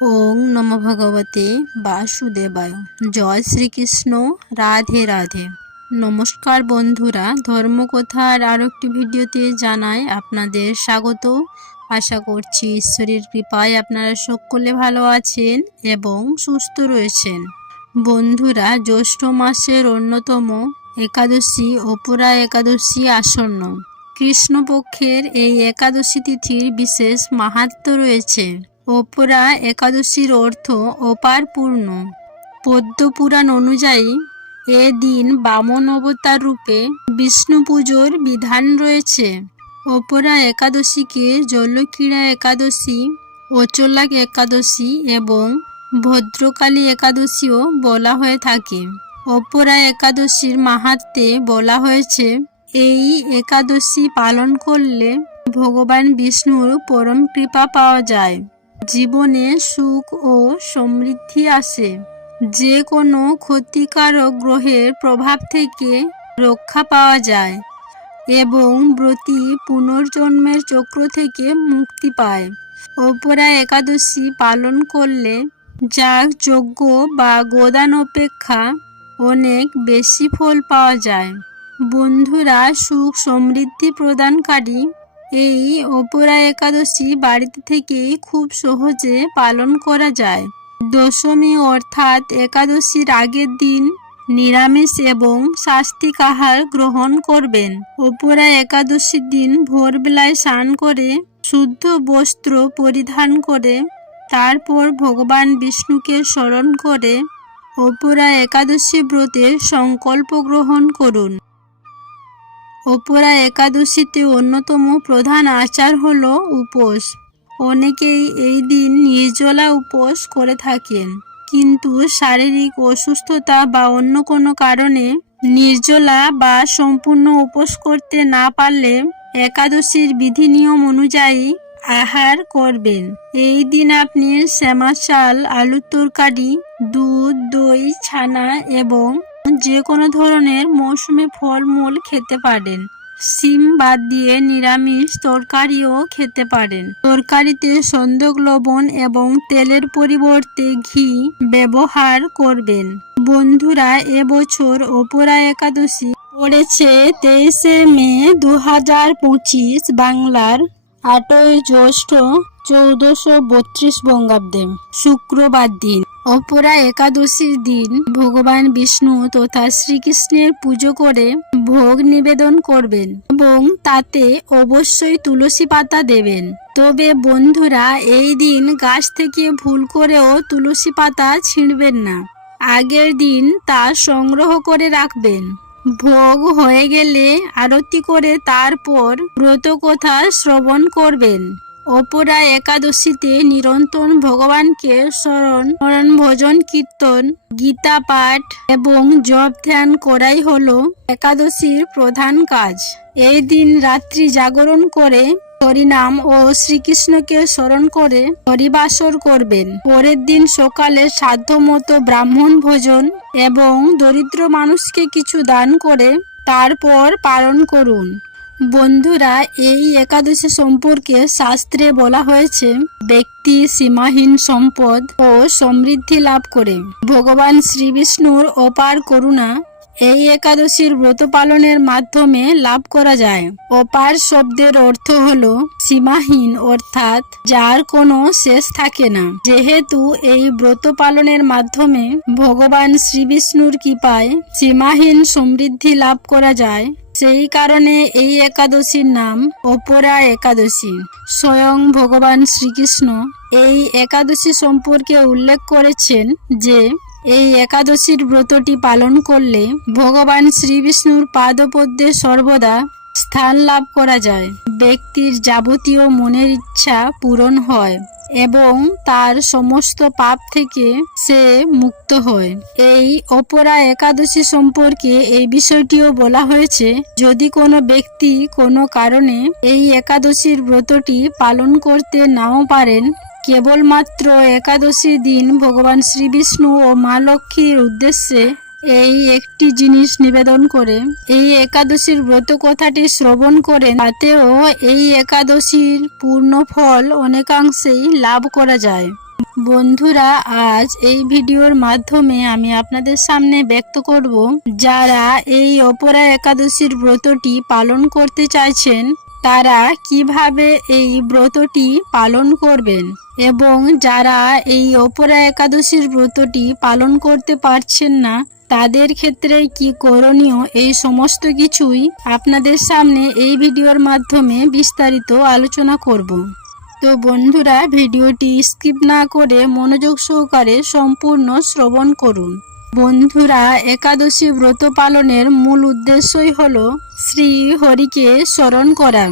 ওং নম ভগবতে বাসুদেবায়। জয় শ্রীকৃষ্ণ। রাধে রাধে। নমস্কার বন্ধুরা, ধর্মকথার আরও একটি ভিডিওতে জানাই আপনাদের স্বাগত। আশা করছি ঈশ্বরের কৃপায় আপনারা সকলে ভালো আছেন এবং সুস্থ রয়েছেন। বন্ধুরা, জ্যৈষ্ঠ মাসের অন্যতম একাদশী অপরা একাদশী আসন্ন। কৃষ্ণপক্ষের এই একাদশী তিথির বিশেষ মাহাত্ম্য রয়েছে। অপরা একাদশীর অর্থ অপার পূর্ণ পদ্মপুরাণ অনুযায়ী, এ দিন বামন অবতার রূপে বিষ্ণু পুজোর বিধান রয়েছে। অপরা একাদশীকে জলক্রীড়া একাদশী, অচলাক একাদশী এবং ভদ্রকালী একাদশীও বলা হয়ে থাকে। অপরা একাদশীর মাহাত্মে বলা হয়েছে, এই একাদশী পালন করলে ভগবান বিষ্ণুর পরম কৃপা পাওয়া যায়। জীবনে সুখ ও সমৃদ্ধি আসে। যে কোনো ক্ষতিকারক গ্রহের প্রভাব থেকে রক্ষা পাওয়া যায় এবং ব্রতী পুনর্জন্মের চক্র থেকে মুক্তি পায়। অপরা একাদশী পালন করলে যাগ যজ্ঞ বা গোদান অপেক্ষা অনেক বেশি ফল পাওয়া যায়। বন্ধুরা সুখ সমৃদ্ধি প্রদানকারী এই অপরা একাদশী বাড়িতে থেকেই খুব সহজে পালন করা যায়। দশমী অর্থাৎ একাদশীর আগের দিন নিরামিষ এবং শাস্তিক আহার গ্রহণ করবেন। অপরা একাদশীর দিন ভোরবেলায় স্নান করে শুদ্ধ বস্ত্র পরিধান করে, তারপর ভগবান বিষ্ণুকে স্মরণ করে অপরা একাদশী ব্রতের সংকল্প গ্রহণ করুন। অপরা একাদশীতে অন্যতম প্রধান আচার হল উপোস। অনেকেই এই দিন নির্জলা উপোস করে থাকেন। কিন্তু শারীরিক অসুস্থতা বা অন্য কোনো কারণে নির্জলা বা সম্পূর্ণ উপোস করতে না পারলে একাদশীর বিধি নিয়ম অনুযায়ী আহার করবেন। এই দিন আপনি শ্যামা চাল আলুর তরকারি, দুধ, দই, ছানা এবং যে কোনো ধরনের মৌসুমি ফলমূল খেতে পারেন। সিম বাদ দিয়ে নিরামিষ তরকারিও খেতে পারেন। তরকারিতে সন্দক লবণ এবং তেলের পরিবর্তে ঘি ব্যবহার করবেন। বন্ধুরা এবছর অপরা একাদশী পড়েছে তেইশে মে দু পঁচিশ বাংলার আটই জ্যৈষ্ঠ চৌদ্দশো বত্রিশ বঙ্গাব্দে। শুক্রবার দিন। অপরা একাদশীর দিন ভগবান বিষ্ণু তথা শ্রীকৃষ্ণের পুজো করে ভোগ নিবেদন করবেন এবং তাতে অবশ্যই তুলসী পাতা দেবেন। তবে বন্ধুরা, এই দিন গাছ থেকে ভুল করেও তুলসী পাতা ছিঁড়বেন না। আগের দিন তা সংগ্রহ করে রাখবেন। ভোগ হয়ে গেলে আরতি করে তারপর ব্রতকথা শ্রবণ করবেন। অপরা একাদশীতে নিরন্তর ভগবানকে স্মরণ স্মরণ, ভজন, কীর্তন, গীতা পাঠ এবং জপ ধ্যান করাই হলো একাদশীর প্রধান কাজ। এই দিন রাত্রি জাগরণ করে হরিনাম ও শ্রীকৃষ্ণকে স্মরণ করে হরিবাসর করবেন। পরের দিন সকালে সাধ্যমতো ব্রাহ্মণ ভোজন এবং দরিদ্র মানুষকে কিছু দান করে তারপর পালন করুন। বন্ধুরা, এই একাদশী সম্পর্কে শাস্ত্রে বলা হয়েছে, ব্যক্তি সীমাহীন সম্পদ ও সমৃদ্ধি লাভ করে। ভগবান শ্রীবিষ্ণুর অপার করুণা এই একাদশীর ব্রত পালনের মাধ্যমে লাভ করা যায়। অপার শব্দের অর্থ হল সীমাহীন, অর্থাৎ যার কোনো শেষ থাকে না। যেহেতু এই ব্রত পালনের মাধ্যমে ভগবান শ্রীবিষ্ণুর কৃপায় সীমাহীন সমৃদ্ধি লাভ করা যায় সেই কারণে এই একাদশীর নাম অপরা একাদশী। স্বয়ং ভগবান শ্রীকৃষ্ণ এই একাদশী সম্পর্কে উল্লেখ করেছেন যে, এই একাদশীর ব্রতটি পালন করলে ভগবান শ্রীবিষ্ণুর পাদপদ্মে সর্বদা স্থান লাভ করা যায়। ব্যক্তির যাবতীয় মনের ইচ্ছা পূরণ হয়। এবং তার সমস্ত পাপ থেকে সে মুক্ত হয়। এই অপরা একাদশী সম্পর্কে এই বিষয়টিও বলা হয়েছে, যদি কোনো ব্যক্তি কোনো কারণে এই একাদশীর ব্রতটি পালন করতে নাও পারেন, কেবলমাত্র একাদশী দিন ভগবান শ্রীবিষ্ণু ও মা লক্ষ্মীর উদ্দেশ্যে এই একটি জিনিস নিবেদন করে। এই একাদশীর ব্রত কথাটি শ্রবণ করে, তাতেও এই একাদশীর পূর্ণ ফল অনেকাংশেই লাভ করা যায়। বন্ধুরা, আজ এই ভিডিওর মাধ্যমে আমি আপনাদের সামনে ব্যক্ত করব, যারা এই অপরা একাদশীর ব্রতটি পালন করতে চাইছেন, তারা কীভাবে এই ব্রতটি পালন করবেন এবং যারা এই অপরা একাদশীর ব্রতটি পালন করতে পারছেন না তাদের ক্ষেত্রে কি করণীয় এই সমস্ত কিছুই আপনাদের সামনে এই ভিডিওর মাধ্যমে বিস্তারিত আলোচনা করব। তো বন্ধুরা, ভিডিওটি স্কিপ না করে মনোযোগ সহকারে সম্পূর্ণ শ্রবণ করুন। বন্ধুরা, একাদশী ব্রত পালনের মূল উদ্দেশ্যই হল শ্রী হরিকে স্মরণ করা।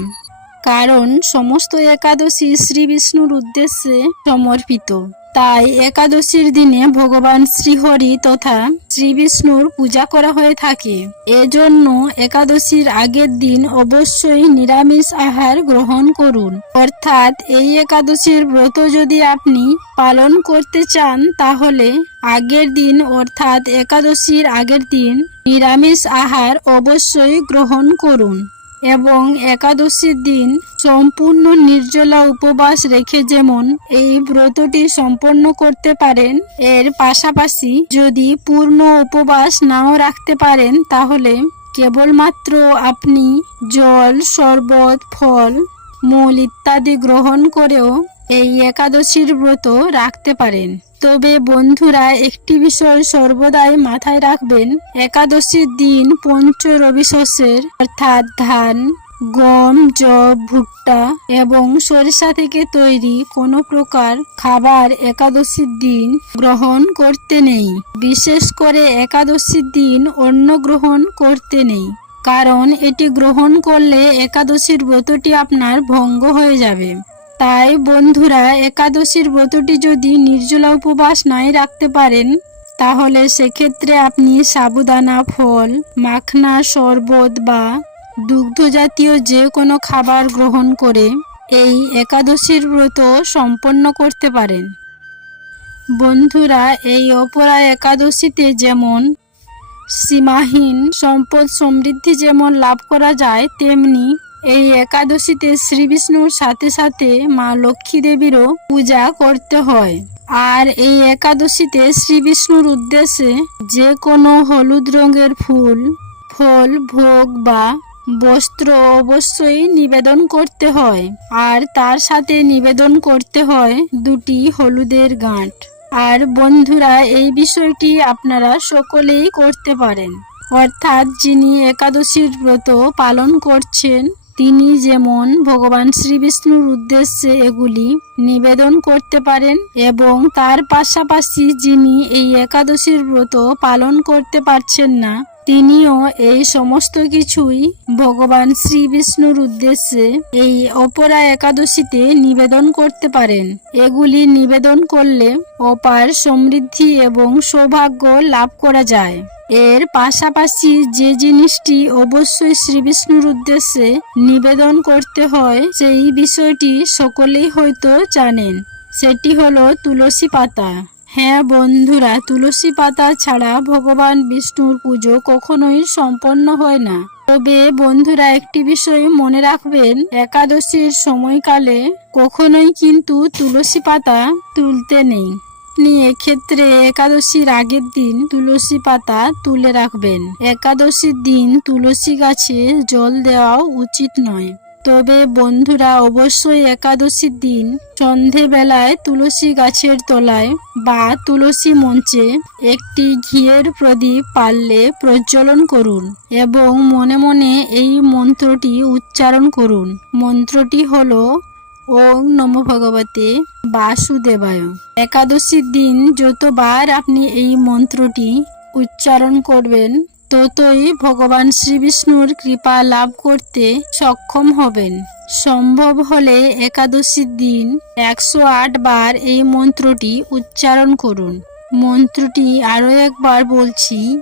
কারণ সমস্ত একাদশী শ্রী বিষ্ণুর উদ্দেশ্যে সমর্পিত। তাই একাদশীর দিনে ভগবান শ্রীহরি তথা শ্রী বিষ্ণুর পূজা করা হয়ে থাকে। এজন্য একাদশীর আগের দিন অবশ্যই নিরামিষ আহার গ্রহণ করুন। অর্থাৎ এই একাদশীর ব্রত যদি আপনি পালন করতে চান, তাহলে আগের দিন অর্থাৎ একাদশীর আগের দিন নিরামিষ আহার অবশ্যই গ্রহণ করুন। এবং একাদশীর দিন সম্পূর্ণ নির্জলা উপবাস রেখে যেমন এই ব্রতটি সম্পন্ন করতে পারেন, এর পাশাপাশি যদি পূর্ণ উপবাস নাও রাখতে পারেন, তাহলে কেবলমাত্র আপনি জল, শরবত, ফল, মূল ইত্যাদি গ্রহণ করেও এই একাদশীর ব্রত রাখতে পারেন। তবে বন্ধুরা, একটি বিষয় সর্বদাই মাথায় রাখবেন। একাদশীর দিন পঞ্চ রবি শস্যের, অর্থাৎ ধান, গম জব ভুট্টা এবং সরিষা থেকে তৈরি কোনো প্রকার খাবার একাদশীর দিন গ্রহণ করতে নেই। বিশেষ করে একাদশীর দিন অন্ন গ্রহণ করতে নেই। কারণ এটি গ্রহণ করলে একাদশীর ব্রতটি আপনার ভঙ্গ হয়ে যাবে। তাই বন্ধুরা, একাদশীর ব্রতটি যদি নির্জলা উপবাস নাই রাখতে পারেন, তাহলে সেক্ষেত্রে আপনি সাবুদানা, ফল, মাখনা, শরবত বা দুগ্ধ জাতীয় যে কোনো খাবার গ্রহণ করে এই একাদশীর ব্রত সম্পন্ন করতে পারেন। বন্ধুরা, এই অপরা একাদশীতে যেমন সীমাহীন সম্পদ সমৃদ্ধি যেমন লাভ করা যায়, তেমনি এই একাদশীতে শ্রী বিষ্ণুর সাথে সাথে মা লক্ষ্মী দেবীরও পূজা করতে হয়। আর এই একাদশীতে শ্রী বিষ্ণুর উদ্দেশ্যে যে কোনো হলুদ রঙের ফুল, ফল, ভোগ বা বস্ত্র অবশ্যই নিবেদন করতে হয়। আর তার সাথে নিবেদন করতে হয় দুটি হলুদের গাঁট। আর বন্ধুরা, এই বিষয়টি আপনারা সকলেই করতে পারেন। অর্থাৎ যিনি একাদশীর ব্রত পালন করছেন তিনি যেমন ভগবান শ্রী বিষ্ণুর উদ্দেশ্যে এগুলি নিবেদন করতে পারেন এবং তার পাশাপাশি যিনি এই একাদশীর ব্রত পালন করতে পারছেন না, তিনিও এই সমস্ত কিছুই ভগবান শ্রী বিষ্ণুর উদ্দেশ্যে এই অপরা একাদশীতে নিবেদন করতে পারেন। এগুলি নিবেদন করলে অপার সমৃদ্ধি এবং সৌভাগ্য লাভ করা যায়। এর পাশাপাশি যে জিনিসটি অবশ্যই শ্রীবিষ্ণুর উদ্দেশ্যে নিবেদন করতে হয়, সেই বিষয়টি সকলেই হয়তো জানেন। সেটি হলো তুলসী পাতা। হ্যাঁ বন্ধুরা, তুলসী পাতা ছাড়া ভগবান বিষ্ণুর পুজো কখনোই সম্পন্ন হয় না। তবে বন্ধুরা, একটি বিষয় মনে রাখবেন, একাদশীর সময়কালে কখনোই কিন্তু তুলসী পাতা তুলতে নেই। আপনি এক্ষেত্রে একাদশীর আগের দিন তুলসী পাতা তুলে রাখবেন। একাদশীর দিন তুলসী গাছে জল দেওয়াও উচিত নয়। তবে বন্ধুরা, অবশ্যই একাদশীর দিন সন্ধেবেলায় তুলসী গাছের তলায় বা তুলসী মঞ্চে একটি ঘিয়ের প্রদীপ পারলে প্রজ্বলন করুন এবং মনে মনে এই মন্ত্রটি উচ্চারণ করুন। মন্ত্রটি হলো ওং নম ভগবতে বাসুদেবায়। একাদশীর দিন যতবার আপনি এই মন্ত্রটি উচ্চারণ করবেন, ততই ভগবান শ্রীবিষ্ণুর কৃপা লাভ করতে সক্ষম হবেন। সম্ভব হলে একাদশীর দিন একশো আট বার এই মন্ত্রটি উচ্চারণ করুন। মন্ত্রটি আরও একবার বলছি,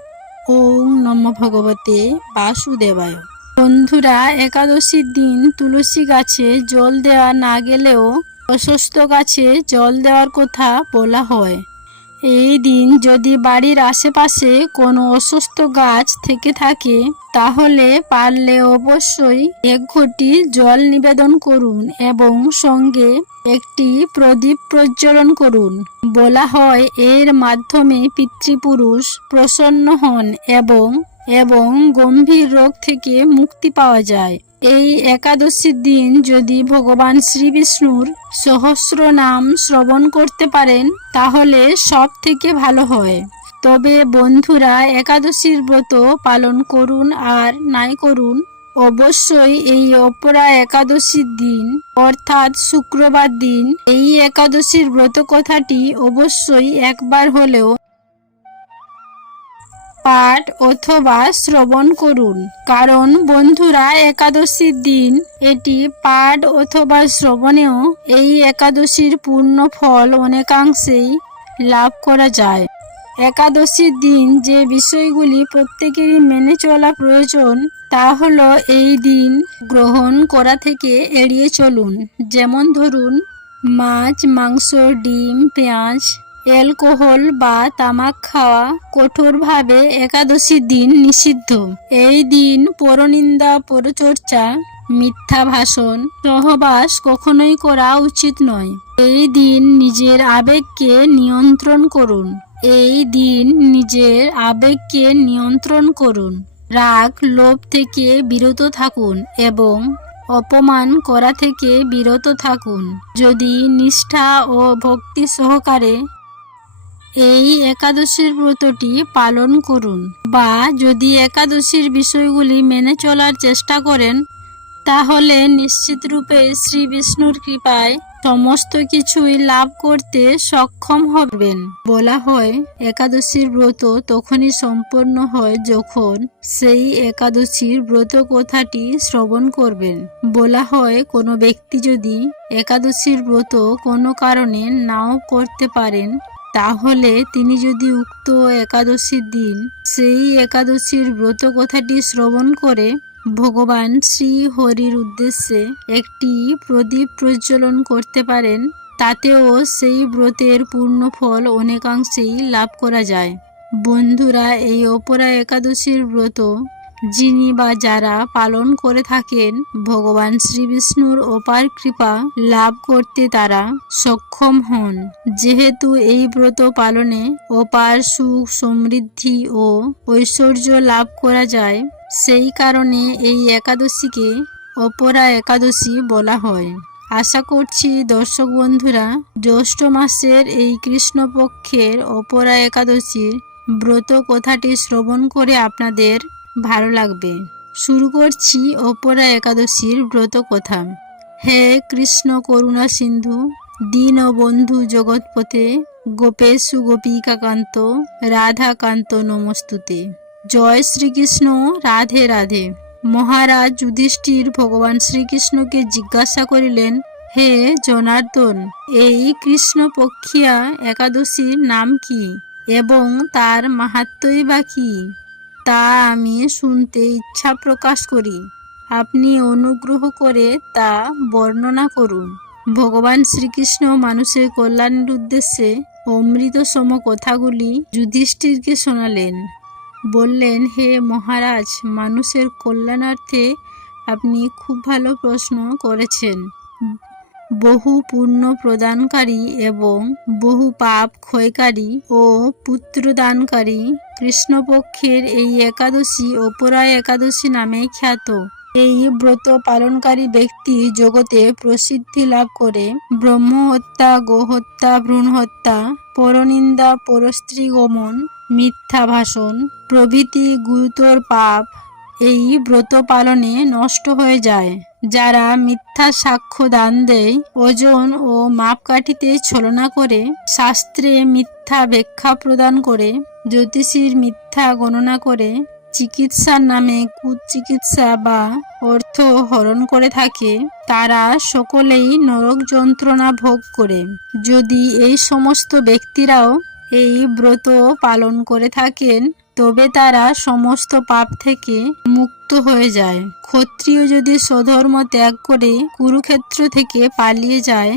ওং নম ভগবতে বাসুদেবায়। বন্ধুরা একাদশীর দিন তুলসী গাছে জল দেওয়া না গেলেও অসুস্থ গাছে জল দেওয়ার কথা বলা হয়। এই দিন যদি বাড়ির আশেপাশে কোনো অসুস্থ গাছ থেকে থাকে, তাহলে পারলে অবশ্যই এক ঘটি জল নিবেদন করুন এবং সঙ্গে একটি প্রদীপ প্রজ্বলন করুন। বলা হয়, এর মাধ্যমে পিতৃপুরুষ প্রসন্ন হন এবং এবং গম্ভীর রোগ থেকে মুক্তি পাওয়া যায়। এই একাদশীর দিন যদি ভগবান শ্রীবিষ্ণুর সহস্র নাম শ্রবণ করতে পারেন, তাহলে সব থেকে ভালো হয়। তবে বন্ধুরা, একাদশীর ব্রত পালন করুন আর নাই করুন। অবশ্যই এই অপরা একাদশীর দিন, অর্থাৎ শুক্রবার দিন, এই একাদশীর ব্রত কথাটি অবশ্যই একবার হলেও পাঠ অথবা শ্রবণ করুন। কারণ বন্ধুরা একাদশীর দিন, এটি পাঠ অথবা শ্রবণেও এই একাদশীর পূর্ণ ফল অনেকাংশেই লাভ করা যায়। একাদশীর দিন যে বিষয়গুলি প্রত্যেকেরই মেনে চলা প্রয়োজন, তা হলো এই দিন গ্রহণ করা থেকে এড়িয়ে চলুন। যেমন ধরুন, মাছ, মাংস, ডিম, পেঁয়াজ অ্যালকোহল বা তামাক খাওয়া কঠোরভাবে একাদশী দিন নিষিদ্ধ। এই দিন পরনিন্দা, পরচর্চা, মিথ্যা ভাষণ, সহবাস কখনোই করা উচিত নয়। এই দিন নিজের আবেগকে নিয়ন্ত্রণ করুন। এই দিন নিজের আবেগকে নিয়ন্ত্রণ করুন। রাগ, লোভ থেকে বিরত থাকুন এবং অপমান করা থেকে বিরত থাকুন। যদি নিষ্ঠা ও ভক্তি সহকারে এই একাদশীর ব্রতটি পালন করুন। বা যদি একাদশীর বিষয়গুলি মেনে চলার চেষ্টা করেন, তাহলে নিশ্চিত রূপে শ্রী বিষ্ণুর কৃপায় সমস্ত কিছুই লাভ করতে সক্ষম হবেন। বলা হয়, একাদশীর ব্রত তখনই সম্পন্ন হয় যখন সেই একাদশীর ব্রত কথাটি শ্রবণ করবেন। বলা হয়, কোনো ব্যক্তি যদি একাদশীর ব্রত কোনো কারণে নাও করতে পারেন তাহলে তিনি যদি উক্ত একাদশীর দিন সেই একাদশীর ব্রত কথাটি শ্রবণ করে, ভগবান শ্রী হরির উদ্দেশ্যে একটি প্রদীপ প্রজ্বলন করতে পারেন, তাতেও সেই ব্রতের পূর্ণ ফল অনেকাংশেই লাভ করা যায়। বন্ধুরা, এই অপরা একাদশীর ব্রত যিনি বা যারা পালন করে থাকেন, ভগবান শ্রী বিষ্ণুর অপার কৃপা লাভ করতে তারা সক্ষম হন। যেহেতু এই ব্রত পালনে অপার সুখ, সমৃদ্ধি ও ঐশ্বর্য লাভ করা যায়, সেই কারণে এই একাদশীকে অপরা একাদশী বলা হয়। আশা করছি দর্শক বন্ধুরা, জ্যৈষ্ঠ মাসের এই কৃষ্ণপক্ষের অপরা একাদশীর ব্রত কথাটি শ্রবণ করে আপনাদের ভালো লাগবে। শুরু করছি অপরা একাদশীর ব্রত কথা। হে কৃষ্ণ করুণা সিন্ধু, দীন বন্ধু জগৎপথে, গোপেশু গোপিকাকান্ত, রাধাকান্ত নমস্তুতে। জয় শ্রীকৃষ্ণ, রাধে রাধে। মহারাজ যুধিষ্ঠির ভগবান শ্রীকৃষ্ণকে জিজ্ঞাসা করিলেন, হে জনার্দন, এই কৃষ্ণপক্ষিয়া একাদশীর নাম কি এবং তার মাহাত্মই বা কি? তা আমি শুনতে ইচ্ছা প্রকাশ করি। আপনি অনুগ্রহ করে তা বর্ণনা করুন। ভগবান শ্রীকৃষ্ণ মানুষের কল্যাণের উদ্দেশ্যে অমৃত সম কথাগুলি যুধিষ্ঠিরকে শোনালেন। বললেন, হে মহারাজ, মানুষের কল্যাণার্থে আপনি খুব ভালো প্রশ্ন করেছেন। বহু পুণ্য প্রদানকারী এবং বহু পাপ ক্ষয়কারী ও পুত্রদানকারী কৃষ্ণপক্ষের এই একাদশী অপরা একাদশী নামে খ্যাত। এই ব্রত পালনকারী ব্যক্তি জগতে প্রসিদ্ধি লাভ করে। ব্রহ্মহত্যা, গোহত্যা, ভ্রূণহত্যা, পরনিন্দা পরস্ত্রী গমন মিথ্যা ভাষণ প্রভৃতি গুরুতর পাপ এই ব্রত পালনে নষ্ট হয়ে যায়। যারা মিথ্যা সাক্ষ্য দান দেয়, ওজন ও মাপকাঠিতে ছলনা করে, শাস্ত্রে মিথ্যা ব্যাখ্যা প্রদান করে, জ্যোতিষীর মিথ্যা গণনা করে, চিকিৎসার নামে কুচিকিৎসা বা অর্থ হরণ করে থাকে, তারা সকলেই নরক যন্ত্রণা ভোগ করে। যদি এই সমস্ত ব্যক্তিরাও এই ব্রত পালন করে থাকেন তবে তারা সমস্ত পাপ থেকে মুক্ত হয়ে যায়। ক্ষত্রিয় যদি স্বধর্ম ত্যাগ করে কুরুক্ষেত্র থেকে পালিয়ে যায়,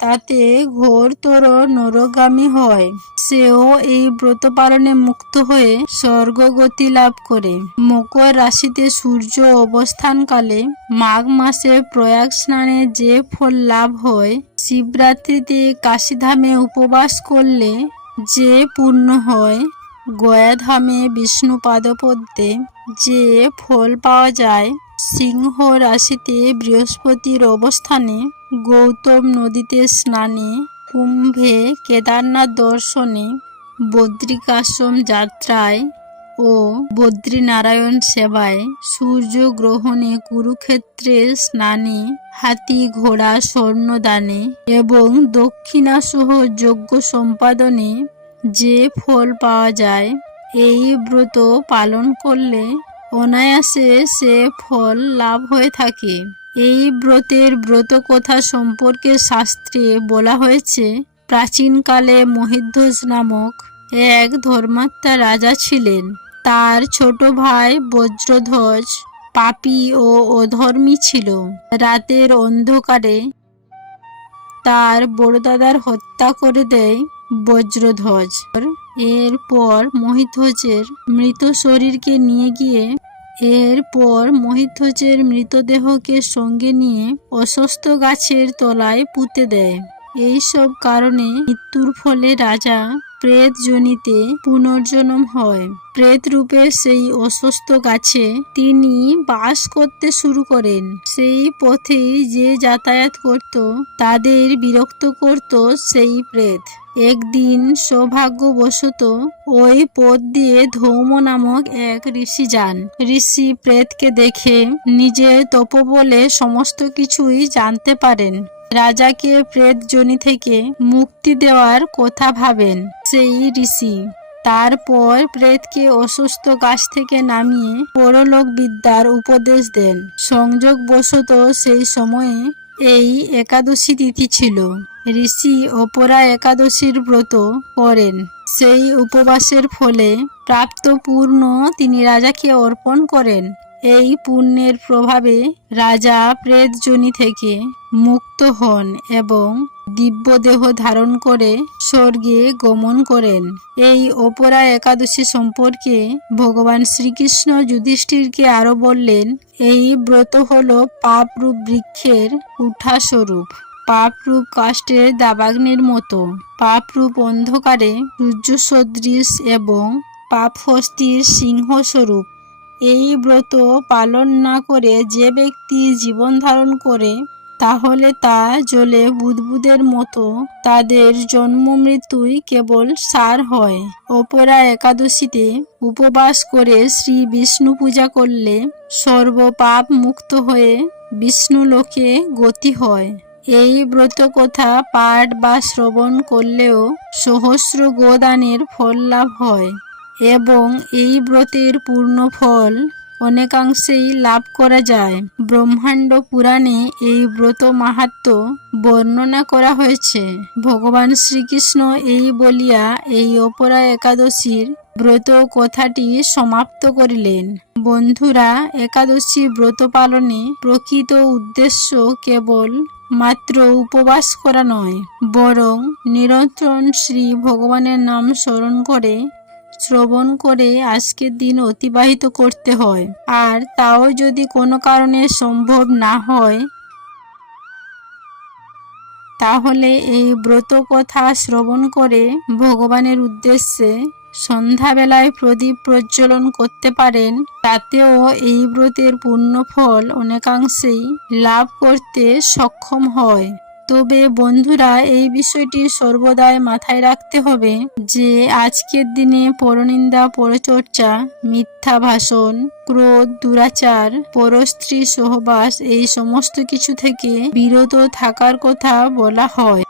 তাতে ঘোরতর নরগামী হয়। সেও এই ব্রত পালনে মুক্ত হয়ে স্বর্গগতি লাভ করে। মকর রাশিতে সূর্য অবস্থানকালে মাঘ মাসে প্রয়াগ স্নানে যে ফল লাভ হয়, শিবরাত্রিতে কাশীধামে উপবাস করলে যে পূর্ণ হয় গয়াধামে বিষ্ণু পাদপদ্মে যে ফল পাওয়া যায়, সিংহ রাশিতে বৃহস্পতির অবস্থানে, গৌতম নদীতে স্নানে, কুম্ভে কেদারনাথ দর্শনে, বদ্রিকাশ্রম যাত্রায় ও বদ্রীনারায়ণ সেবায় সূর্য গ্রহণে কুরুক্ষেত্রে স্নানে হাতি, ঘোড়া স্বর্ণদানে এবং দক্ষিণাসহ যজ্ঞ সম্পাদনে যে ফল পাওয়া যায়, এই ব্রত পালন করলে অনায়াসে সে ফল লাভ হয়ে থাকে। এই ব্রতের ব্রত কথা সম্পর্কে শাস্ত্রে বলা হয়েছে, প্রাচীনকালে মহিধ্বজ নামক এক ধর্মাত্মা রাজা ছিলেন। তার ছোট ভাই বজ্রধ্বজ, পাপী ও অধর্মী ছিল। রাতের অন্ধকারে তার বড়দাদার হত্যা করে দেয় বজ্রধ্বজ। এরপর মহিধ্বজের মৃত শরীরকে নিয়ে গিয়ে, এরপর মহিধ্বজের মৃতদেহকে সঙ্গে নিয়ে অসুস্থ গাছের তলায় পুঁতে দেয়। এইসব কারণে মৃত্যুর ফলে রাজা প্রেত জনিতে পুনর্জন্ম হয়। প্রেত রূপে সেই অসুস্থ গাছে তিনি বাস করতে শুরু করেন। সেই পথে যে যাতায়াত করত, তাদের বিরক্ত করত সেই প্রেত। একদিন সৌভাগ্যবশত ওই পথ দিয়ে ধৌম নামক এক ঋষি যান। ঋষি প্রেতকে দেখে নিজের তপবলে সমস্ত কিছুই জানতে পারেন। রাজাকে প্রেত জনি থেকে মুক্তি দেওয়ার কথা ভাবেন। সেই ঋষি তারপর প্রেতকে অসুস্থ গাছ থেকে নামিয়ে পরলোক বিদ্যার উপদেশ দেন। সংযোগবশত সেই সময়ে এই একাদশী তিথি ছিল। ঋষি অপরা একাদশীর ব্রত করেন। সেই উপবাসের ফলে প্রাপ্ত পূর্ণ তিনি রাজাকে অর্পণ করেন। এই পুণ্যের প্রভাবে রাজা প্রেতজনি থেকে মুক্ত হন এবং দিব্যদেহ ধারণ করে স্বর্গে গমন করেন। এই অপরা একাদশী সম্পর্কে ভগবান শ্রীকৃষ্ণ যুধিষ্ঠিরকে আরও বললেন, এই ব্রত হল পাপরূপ বৃক্ষের উঠা স্বরূপ পাপরূপ কাষ্টের দাবাগ্নির মতো। পাপরূপ অন্ধকারে সূর্য সদৃশ এবং পাপ হস্তির সিংহস্বরূপ। এই ব্রত পালন না করে যে ব্যক্তি জীবন ধারণ করে, তাহলে তা জলে বুদবুদের মতো। তাদের জন্ম মৃত্যুই কেবল সার হয়। অপরা একাদশীতে উপবাস করে শ্রী বিষ্ণু পূজা করলে সর্বপাপ মুক্ত হয়ে বিষ্ণু লোকে গতি হয়। এই ব্রত কথা পাঠ বা শ্রবণ করলেও সহস্র গোদানের ফল লাভ হয়। এবং এই ব্রতের পূর্ণ ফল অনেকাংশেই লাভ করা যায়। ব্রহ্মাণ্ড পুরাণে এই ব্রত মাহাত্ম বর্ণনা করা হয়েছে। ভগবান শ্রীকৃষ্ণ এই বলিয়া এই অপরা একাদশীর ব্রত কথাটি সমাপ্ত করিলেন। বন্ধুরা, একাদশী ব্রত পালনে প্রকৃত উদ্দেশ্য কেবল মাত্র উপবাস করা নয়, বরং নিরন্তর শ্রী ভগবানের নাম স্মরণ করে শ্রবণ করে আজকের দিন অতিবাহিত করতে হয়। আর তাও যদি কোনো কারণে সম্ভব না হয়, তাহলে এই ব্রত কথা শ্রবণ করে ভগবানের উদ্দেশ্যে সন্ধ্যাবেলায় প্রদীপ প্রজ্বলন করতে পারেন। তাতেও এই ব্রতের পূর্ণ ফল অনেকাংশেই লাভ করতে সক্ষম হয়। তবে বন্ধুরা, এই বিষয়টি সর্বদাই মাথায় রাখতে হবে যে আজকের দিনে পরনিন্দা, পরচর্চা, মিথ্যা ভাষণ, ক্রোধ, দুরাচার, পরস্ত্রী, সহবাস এই সমস্ত কিছু থেকে বিরত থাকার কথা বলা হয়।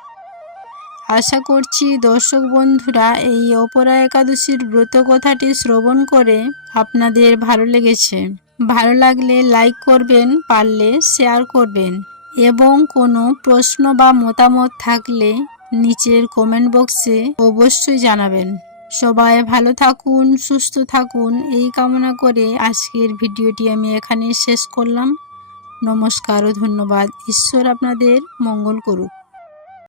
আশা করছি দর্শক বন্ধুরা, এই অপরা একাদশীর ব্রত কথাটি শ্রবণ করে আপনাদের ভালো লেগেছে। ভালো লাগলে লাইক করবেন, পারলে শেয়ার করবেন। এবং কোনো প্রশ্ন বা মতামত থাকলে নিচের কমেন্ট বক্সে অবশ্যই জানাবেন। সবাই ভালো থাকুন, সুস্থ থাকুন, এই কামনা করে আজকের ভিডিওটি আমি এখানে শেষ করলাম। নমস্কার ও ধন্যবাদ। ঈশ্বর আপনাদের মঙ্গল করুক।